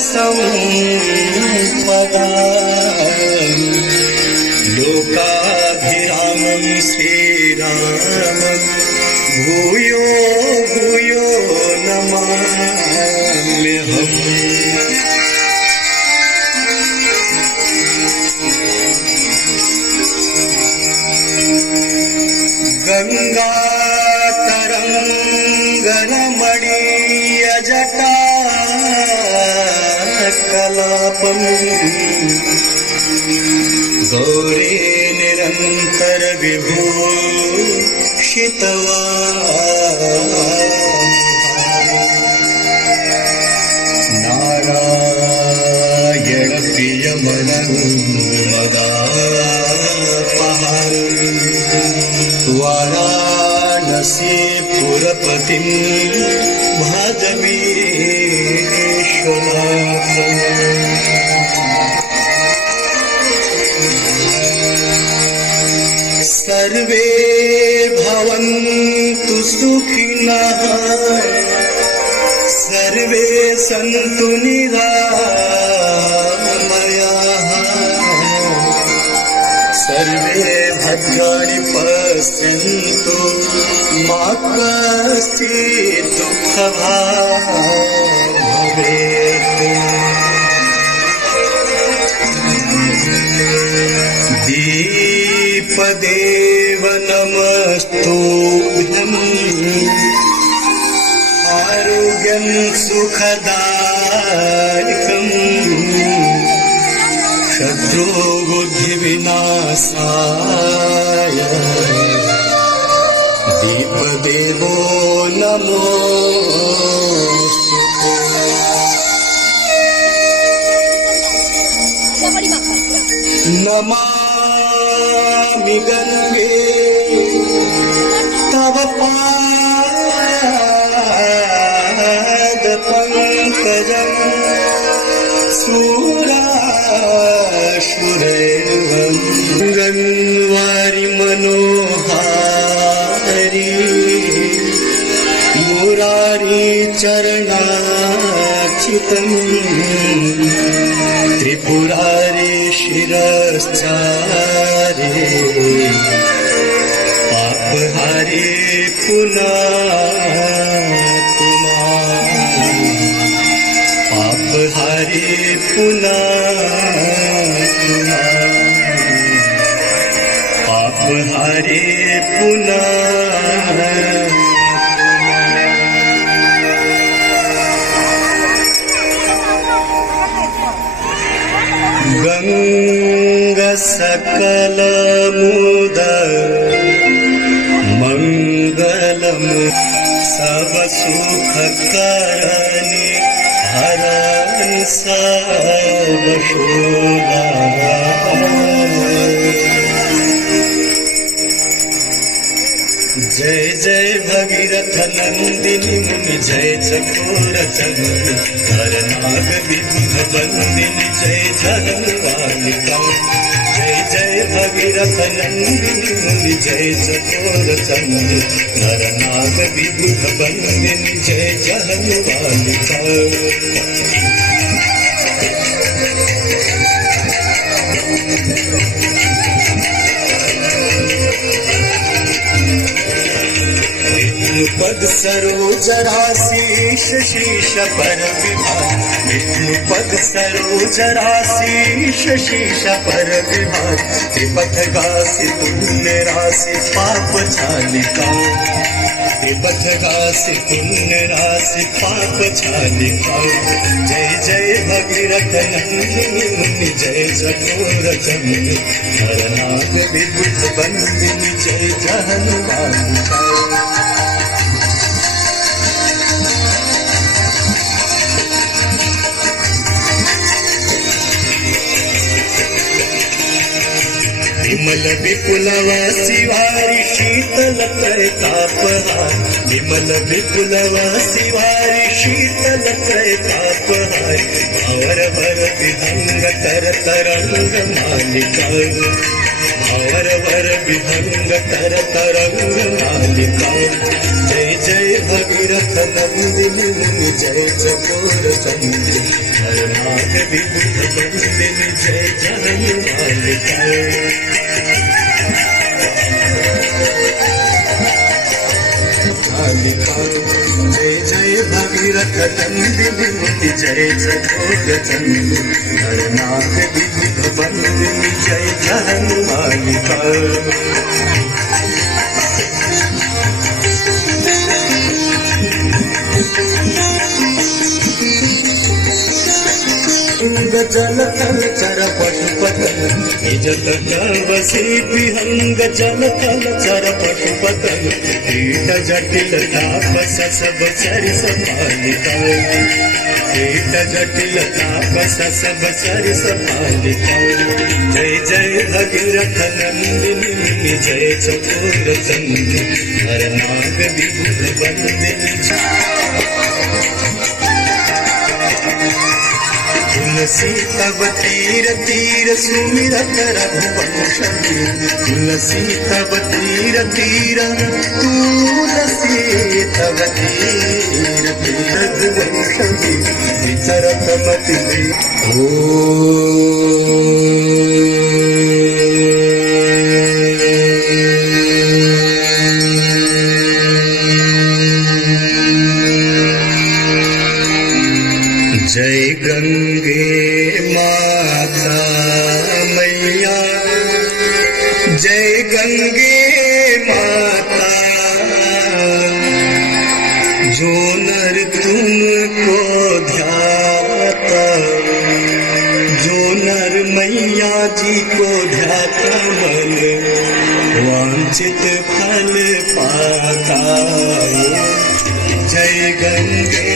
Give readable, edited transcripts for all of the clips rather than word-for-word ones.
संपदा लोकाभिरामं श्रीरामं भूयो भूयो नमाम्यहम्। गंगा तरंगरमणीय जटा कलापम् गौरी निरंतर विभूषितवा नारायण प्रियमनन्मदापहारम् वाराणसी पुरपतिं भजमीश्वरम्। सर्वे भवन्तु सुखिनः सर्वे सन्तु निरामयाः सर्वे भद्राणि पश्यन्तु मा कश्चित् दुःखभाग् भवेत्। दीपदेव नमस्तुभ्यम् आरोग्यं सुखदायकम् शत्रुबुद्धिविनाशाय दीपदेवो नमोस्तुते। नमामि गंगे तव पादपङ्कजं सुरासुरैर्वं गङ्गारि मनोहारि मुरारी चरणार्चितम् त्रिपुरारी शिरश्चारे पापहारी पुनातुमारी पापहारी पुनातुमारी पापहारी पुनातुमारी। गंगा सकल मुद मंगलम सब सुख करनी हरन सब शोभा। जय जय भगीरथ नंदिनी मुनि जय चकोर चंद्र हर नाग विबुध बंदिनी जय जगन्वालिका। जय जय भगीरथ नंदिनी मुनि जय चकोर चंद्र हर नाग विबुध बंदिनी जय जगन्वालिका। पद सरोज राशि शीश पर विभाग पद सरोज राशि शीश पर विभाग त्रिपथ गासी पुण्य राशि पाप छालिका त्रिपथ गासी पुण्य राशि पाप छालिका। जय जय भगीरथ नंदिनी मुनि जय चकोर चंद्र हर नाग विबुध बंदिनी जय जहन्वालिका। विमल विपुलव शिवारी शीतल त्रैतापहार विमल विपुलव शिवारी शीतल त्रैतापहार भवर भर विहंग तर तरंग मालिका। भावरवर विहंग तर तरंग मालिका जय जय भगीरथ नंदिनी मुनि जय चकोर चंद्र हरनाग विबुध बंदिनी जय जय मालिका जय जय भगीरथ नंदिनी मुनि जय चकोर चंद्र हरनाग विबुध बंदिनी जय जय मालिका जल थल चर पशुपतन इजत वसी विहंग जल थल चर पशुपतन कीट जटिल तापस सब सरिस मालिका कीट जटिल तापस सब सरिस मालिका जय जय भगीरथ नंदिनी जय चकोर चंद्र हरनाग विबुध बंदिनी तुलसी तब तीर तीर सुमिरत रघुवंशी तुलसी तब तीर तीर तुलसी तब तीर तीर रघुवंशी विचरत मति ओ जय गंगे माता मैया जय गंगे माता जो नर तुमको ध्याता जो नर मैया जी को ध्याता मन वांछित फल पाता जय गंगे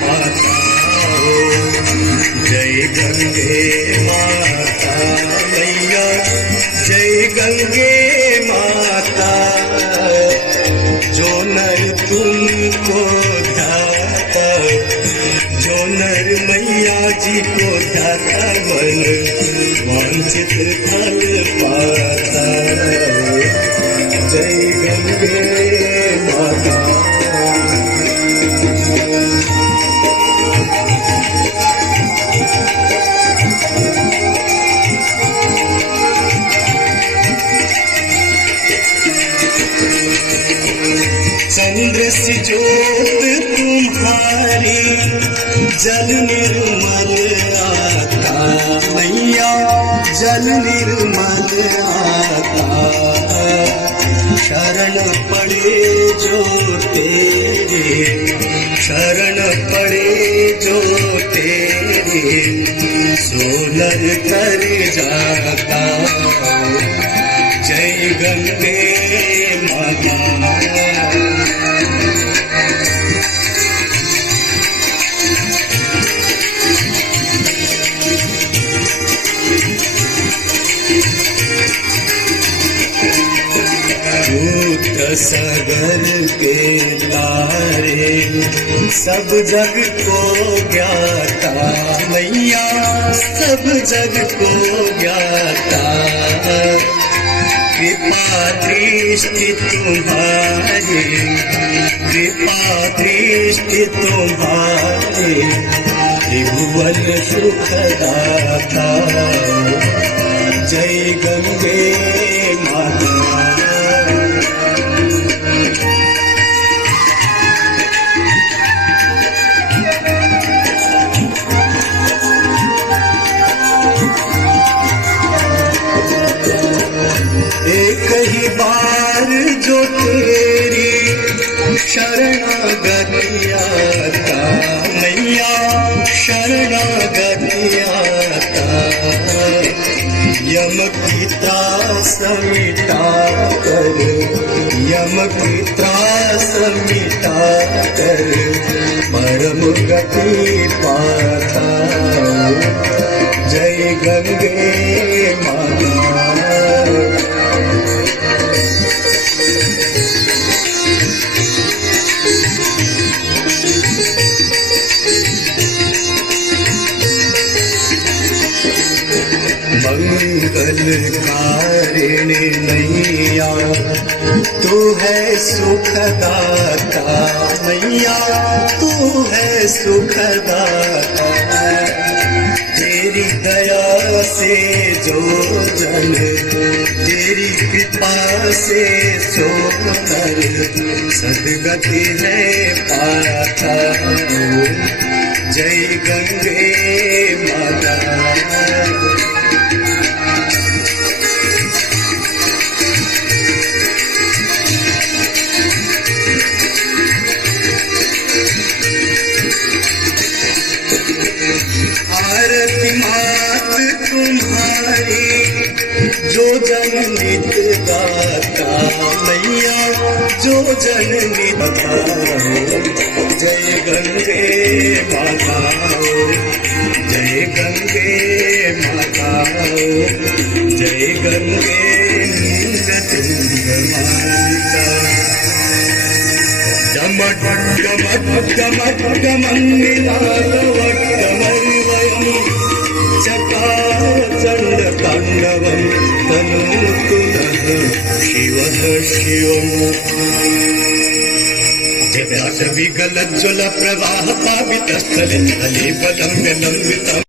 माता जय गंगे माता मैया जय गंगे माता जो नर तुमको ध्याता जो नर मैया जी को ध्याता मन वांछित फल पाता जय गंगे माता चंद्र सी ज्योत तुम्हारी जल निर्मल आता मैया जल निर्मल आता शरण पड़े जो तेरे शरण पड़े जो तेरे सोलर कर जाता जय गंगे माता सगर के तारे सब जग को ज्ञाता मैया सब जग को ज्ञाता कृपा दृष्टि तुम्हारी कृपा दृष्टि तुम्हारी त्रिभुवन सुखदाता जय गंगे माता एक ही बार जो तेरी शरणागति आता मैया शरणागति आता यम की त्रास मिटा कर यम की त्रास मिटा कर परम गति पाता जय गंगे माता मंगलकारी तरिणी नैया तू है सुखदाता मैया तू है सुखदाता तेरी दया से जो जन तेरी कृपा से जो नर सदगति है पाता जय गंगे माता आरती मात तुम्हारी जो जन नित गाता मैया जो जन नित जय गंगे माता जय गंगे माता जय गंगे माता डमट डमट डमट डमन्निनादवट्टमन्वयम् चकारचण्ड ताण्डवं तनोतु नः शिवः शिवम् जव्यासविगलज्ज्वल प्रवाह पावितस्थले स्थले बलं लम्बितं